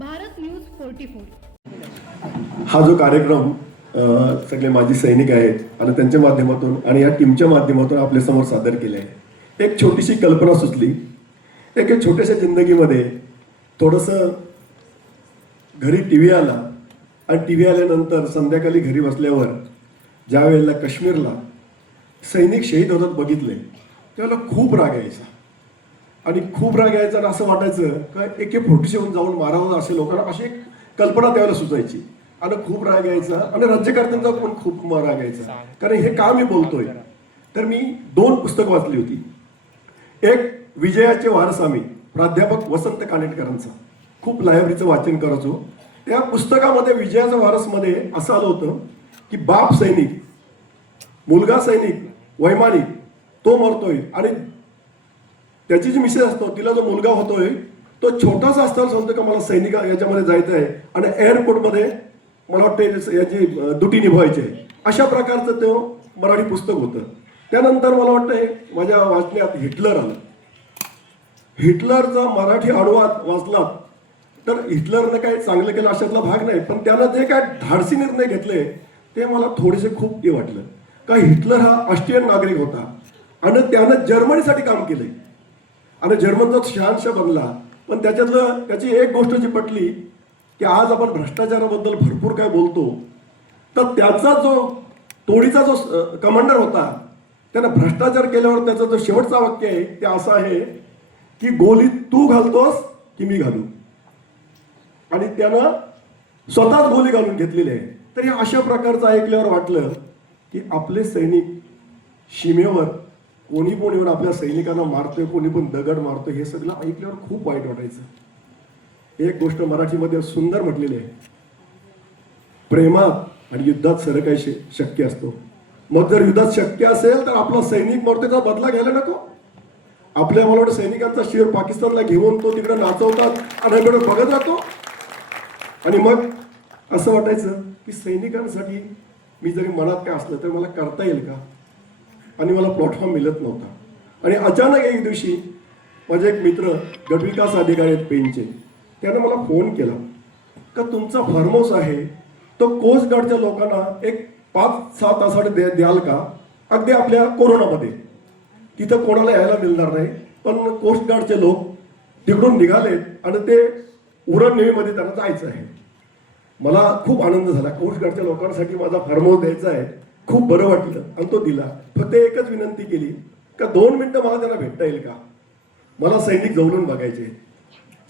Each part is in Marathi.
भारत न्यूज 44। हा जो कार्यक्रम सगळे माजी सैनिक आहेत आणि त्यांच्या माध्यमातून आणि या टीमच्या माध्यमातून आपल्या समोर सादर केले आहे। एक छोटीशी कल्पना सुचली। एक छोट्याशा जिंदगीमध्ये थोडंसं घरी टीव्ही आला आणि टीव्ही आल्यानंतर संध्याकाळी घरी बसल्यावर ज्या वेळेला काश्मीरला सैनिक शहीद होतात बघितले त्यावेळेला खूप राग यायचा आणि खूप राग यायचा आणि असं वाटायचं का AK-47 जाऊन मारावं असे लोकांना अशी एक कल्पना त्यावेळेला सुचायची आणि खूप राग यायचा आणि राज्यकर्त्यांचा पण खूप राग यायचा। कारण हे का मी बोलतोय तर मी 2 पुस्तकं वाचली होती। एक विजयाचे वारस आम्ही प्राध्यापक वसंत कानेटकरांचा, खूप लायब्ररीचं वाचन करायचो। त्या पुस्तकामध्ये विजयाचा वारसमध्ये असं आलं होतं की बाप सैनिक, मुलगा सैनिक वैमानिक तो मरतोय आणि त्याची जी मिसेस असतो तिला जो मुलगा होतोय तो छोटासा असताना सांगतो का मला सैनिक याच्यामध्ये जायचं आहे आणि एअरपोर्टमध्ये मला वाटतं याची ड्युटी निभवायची आहे। अशा प्रकारचं ते मराठी पुस्तक होतं। त्यानंतर मला वाटतंय माझ्या वाचण्यात हिटलर आलं। हिटलरचा मराठी अनुवाद वाचला तर हिटलरनं काही चांगलं केलं अशातला भाग नाही, पण त्यानं जे काय धाडसी निर्णय घेतले ते मला थोडेसे खूप ते वाटलं का हिटलर हा ऑस्ट्रियन नागरिक होता आणि त्यानं जर्मनीसाठी काम केलंय आणि जर्मनचा शहानशाह बनला। पण त्याची एक गोष्ट जी पटली की आज आपण भ्रष्टाचाराबद्दल भरपूर काय बोलतो तर त्याचा जो तोडीचा जो कमांडर होता त्यानं भ्रष्टाचार केल्यावर त्याचा जो शेवटचा वाक्य आहे ते असं आहे की गोली तू घालतोस की मी घालू, आणि त्यानं स्वतःच गोली घालून घेतलेली आहे। तर हे अशा प्रकारचं ऐकल्यावर वाटलं की आपले सैनिक सीमेवर कोणी पण येऊन आपल्या सैनिकांना मारतोय, कोणी पण दगड मारतोय, हे सगळं ऐकल्यावर खूप वाईट वाटायचं। एक गोष्ट मराठीमध्ये सुंदर म्हटलेली आहे, प्रेमात आणि युद्धात सर्व काही शक्य असतो। मग जर युद्धात शक्य असेल तर आपला सैनिक मरतोय त्याचा बदला घ्यायला नको। आपल्या मला वाटतं सैनिकांचा शिर पाकिस्तानला घेऊन तो तिकडे नाचवतात आणि इकडे बघत राहतो आणि मग असं वाटायचं की सैनिकांसाठी मी जरी मनात काय असलं तर मला करता येईल का, आणि मला प्लॅटफॉर्म मिळत नव्हता। आणि अचानक एक दिवशी माझे एक मित्र गटविकास अधिकारी आहेत पेनचे, त्याने मला फोन केला का तुमचा फार्म हाऊस आहे तो कोस्ट गार्डच्या लोकांना एक 5-6 तासासाठी द्याल का, अगदी आपल्या कोरोनामध्ये तिथं कोणाला यायला मिळणार नाही, पण कोस्ट गार्डचे लोक तिकडून निघालेत आणि ते उरण नेव्हीमध्ये त्यांना जायचं आहे। मला खूप आनंद झाला, कोस्ट गार्डच्या लोकांसाठी माझा फार्म हाऊस द्यायचा आहे, खूप बरं वाटलं आणि तो दिला। फक्त एकच विनंती केली का 2 मिनिटं मला त्यांना भेटता येईल का, मला सैनिक जवळून बघायचे।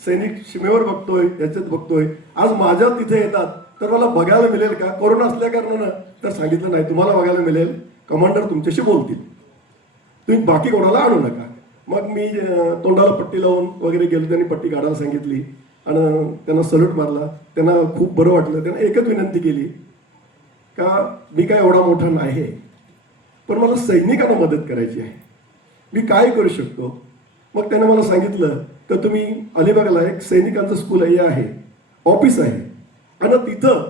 सैनिक सीमेवर बघतोय, याच्यात बघतोय, आज माझ्या तिथे येतात तर मला बघायला मिळेल का, कोरोना असल्या कारणानं तर सांगितलं नाही तुम्हाला बघायला मिळेल, कमांडर तुमच्याशी बोलतील, तुम्ही बाकी कोणाला आणू नका। मग मी तोंडाला पट्टी लावून वगैरे गेलो, त्यांनी पट्टी काढायला सांगितली आणि त्यांना सल्यूट मारला, त्यांना खूप बरं वाटलं। त्यांना एकच विनंती केली का मी काय एवढा मोठा नाही पण मला सैनिकांना मदत करायची आहे, मी काय करू शकतो। मग त्याने मला सांगितलं तर तुम्ही अलिबागला एक सैनिकांचं स्कूल आहे, ऑफिस आहे आणि तिथं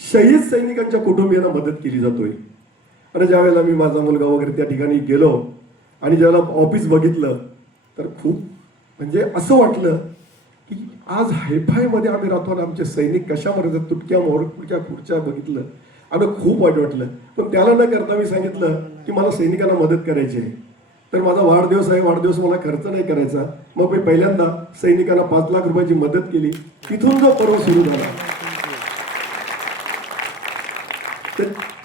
शहीद सैनिकांच्या कुटुंबियांना मदत केली जातोय। आणि ज्यावेळेला मी माझा मुलगा वगैरे त्या ठिकाणी गेलो आणि ज्यावेळेला ऑफिस बघितलं तर खूप म्हणजे असं वाटलं की आज हायफायमध्ये आम्ही राहतो आणि आमचे सैनिक कशा मरतात, तुटक्या मोरक्या खुर्च्या बघितलं आणि खूप वाईट वाटलं। पण त्याला न करता मी सांगितलं की मला सैनिकांना मदत करायची आहे, तर माझा वाढदिवस आहे, वाढदिवस मला खर्च नाही करायचा। मग मी पहिल्यांदा सैनिकांना 5 लाख रुपयाची मदत केली, तिथून जो पर्व सुरू झाला। तर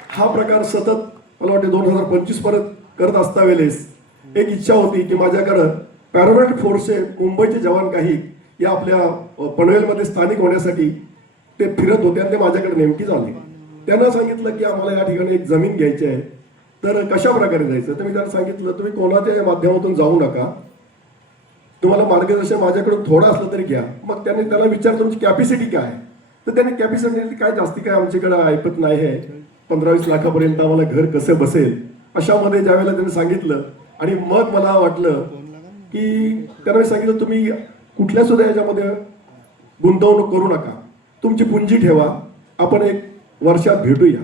हा प्रकार सतत मला वाटते 2025 परत करत असता वेळेस एक इच्छा होती की माझ्याकडं पॅरामिलिटरी फोर्सचे मुंबईचे जवान काही या आपल्या पनवेलमध्ये स्थानिक होण्यासाठी ते फिरत होते आणि ते माझ्याकडे नेमकीच आले। त्यांना सांगितलं की आम्हाला या ठिकाणी एक जमीन घ्यायची आहे, तर कशा प्रकारे जायचं। तर मी त्यांना सांगितलं तुम्ही कोणाच्या माध्यमातून जाऊ नका, तुम्हाला मार्गदर्शन माझ्याकडून थोडं असलं तरी घ्या। मग त्याने त्याला विचारलं तुमची कॅपॅसिटी काय, तर त्याने कॅपॅसिटी काय जास्ती काय आमच्याकडे ऐकत नाही आहे, 15-20 लाखापर्यंत आम्हाला घर कसं बसेल अशामध्ये ज्यावेळेला त्यांनी सांगितलं। आणि मग मला वाटलं की त्यांना सांगितलं तुम्ही कुठल्या सुद्धा याच्यामध्ये गुंतवणूक करू नका, तुमची पुंजी ठेवा, आपण 1 वर्षात भेटूया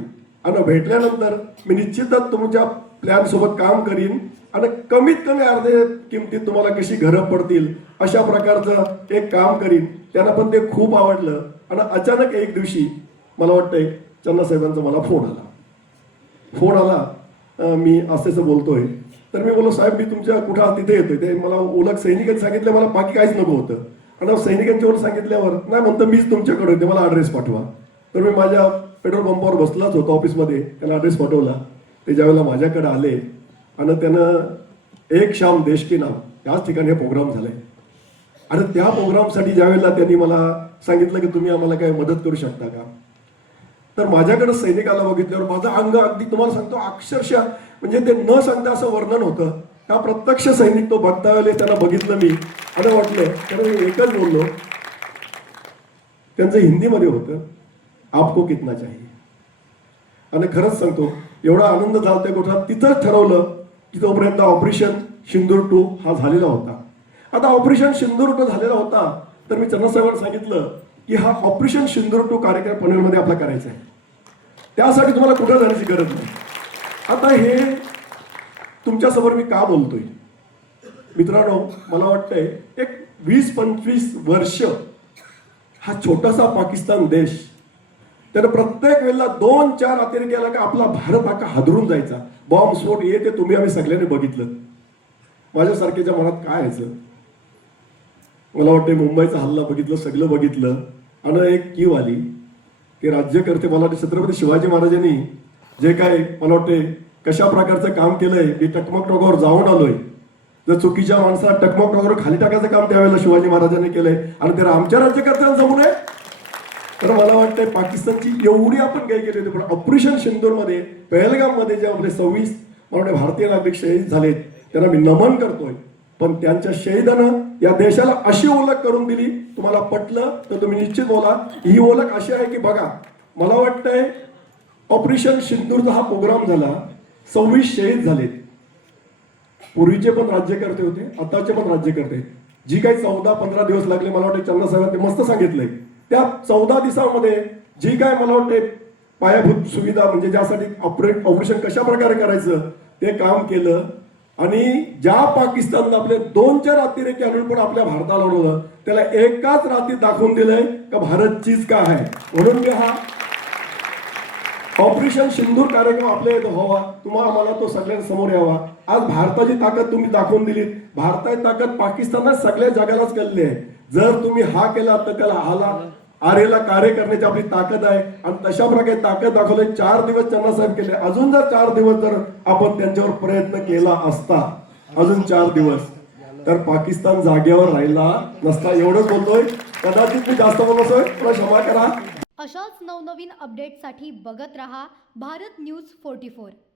आणि भेटल्यानंतर मी निश्चितच तुमच्या प्लॅन सोबत काम करीन आणि कमीत कमी अर्धे किमतीत तुम्हाला कशी घरं पडतील अशा प्रकारचं एक काम करीन। त्यांना पण ते खूप आवडलं. आणि अचानक एक दिवशी मला वाटतंय चन्ना साहेबांचा मला फोन आला, मी असं बोलतोय. तर मी बोललो, साहेब मी तुमच्या कुठं आहात तिथे येतोय. ते मला ओळख सैनिकांनी सांगितलं, मला बाकी काहीच नको होतं. आणि सैनिकांच्यावर सांगितल्यावर नाही म्हणतं मीच तुमच्याकडे होते, मला ॲड्रेस पाठवा. तर मी माझ्या पेट्रोल पंपावर बसलाच होतो ऑफिसमध्ये, त्याला ॲड्रेस पाठवला. ते ज्यावेळेला माझ्याकडे आले आणि त्यानं एक शाम देश के नाम याच ठिकाणी हे प्रोग्राम झालाय. आणि त्या प्रोग्रामसाठी ज्यावेळेला त्यांनी मला सांगितलं की तुम्ही आम्हाला काय मदत करू शकता का, तर माझ्याकडे सैनिकाला बघितल्यावर माझं अंग अगदी तुम्हाला सांगतो अक्षरशः म्हणजे ते न सांगता असं वर्णन होतं. त्या प्रत्यक्ष सैनिक तो बघता वेळेला त्यांना बघितलं मी आणि वाटलं. तर मी एकच बोललो, त्यांचं हिंदीमध्ये होतं, आपको कितना चाहिए. आणि खरंच सांगतो एवढा आनंद झाला कुठं तिथंच ठरवलं की तोपर्यंत ऑपरेशन सिंदूर 2 हा झालेला होता. आता ऑपरेशन सिंदूर 2 झालेला होता तर मी चन्ना साहेबांना सांगितलं की हा ऑपरेशन सिंदूर 2 कार्यक्रम पनवेलमध्ये आपला करायचा आहे. त्यासाठी तुम्हाला कुठं जाण्याची गरज नाही. आता हे तुमच्यासमोर मी का बोलतोय मित्रांनो, मला वाटतंय एक 20-25 वर्ष हा छोटासा पाकिस्तान देश त्यानं प्रत्येक वेळेला 2-4 अतिरेकी आला का आपला भारत हा हादरून जायचा. बॉम्बस्फोट येते तुम्ही आम्ही सगळ्यांनी बघितलं. माझ्यासारख्याच्या मनात काय यायचं, मला वाटतं मुंबईचा हल्ला बघितलं, सगळं बघितलं. आणि एक कीव आली की राज्यकर्ते, मला वाटतं छत्रपती शिवाजी महाराजांनी जे काय मला वाटते कशा प्रकारचं काम केलंय. मी टकमक टोकावर जाऊन आलोय. जर चुकीच्या माणसाला टकमक टोकावर खाली टाकायचं काम त्यावेळेला शिवाजी महाराजांनी केलंय आणि ते आमच्या राज्यकर्त्यांना जमू नये. तर मला वाटतंय पाकिस्तानची एवढी आपण काय केली होती. पण ऑपरेशन सिंदूरमध्ये पहलगाममध्ये जे आपले 26 मला वाटतं भारतीय नागरिक शहीद झालेत त्यांना मी नमन करतोय. पण त्यांच्या शहीदानं या देशाला अशी ओळख करून दिली. तुम्हाला पटलं तर तुम्ही निश्चित बोला. ही ओळख अशी आहे की बघा, मला वाटतंय ऑपरेशन सिंदूरचा हा प्रोग्राम झाला, 26 शहीद झालेत. पूर्वीचे पण राज्यकर्ते होते, आताचे पण राज्यकर्ते. जी काही 14-15 दिवस लागले मला वाटतं चन्ना साहेबांनी मस्त सांगितलंय. त्या 14 दिवसामध्ये जी काय मला वाटते पायाभूत सुविधा म्हणजे ज्यासाठी ऑपरेशन कशा प्रकारे करायचं ते काम केलं. आणि ज्या पाकिस्ताननं आपले 2-4 अतिरेकी आणून पण आपल्या भारताला आणलं त्याला एकाच रात्रीत दाखवून दिलंय का भारत चीज का आहे. म्हणून मी हा ऑपरेशन सिंदूर कार्यक्रम आपल्या इथं व्हावा, तुम्हाला मला तो सगळ्यांसमोर यावा. आज भारताची ताकद तुम्ही दाखवून दिली. भारताची ताकद पाकिस्तानात सगळ्या जगालाच कळली आहे. जर तुम्ही हा केला तर त्याला आरेला कार्य करण्याची आपली ताकद आहे. आणि तशा प्रकारे ताकद दाखवली. 4 दिवस चन्ना साहेब केले. अजून जर 4 दिवस जर आपण त्यांच्यावर प्रयत्न केला असता, अजून 4 दिवस, तर पाकिस्तान जागेवर राहिला नसता. एवढंच बोलतोय. कदाचित मी जास्त बोलतोय, मला क्षमा करा. अशाच नवनवीन अपडेटसाठी बघत रहा भारत न्यूज 44.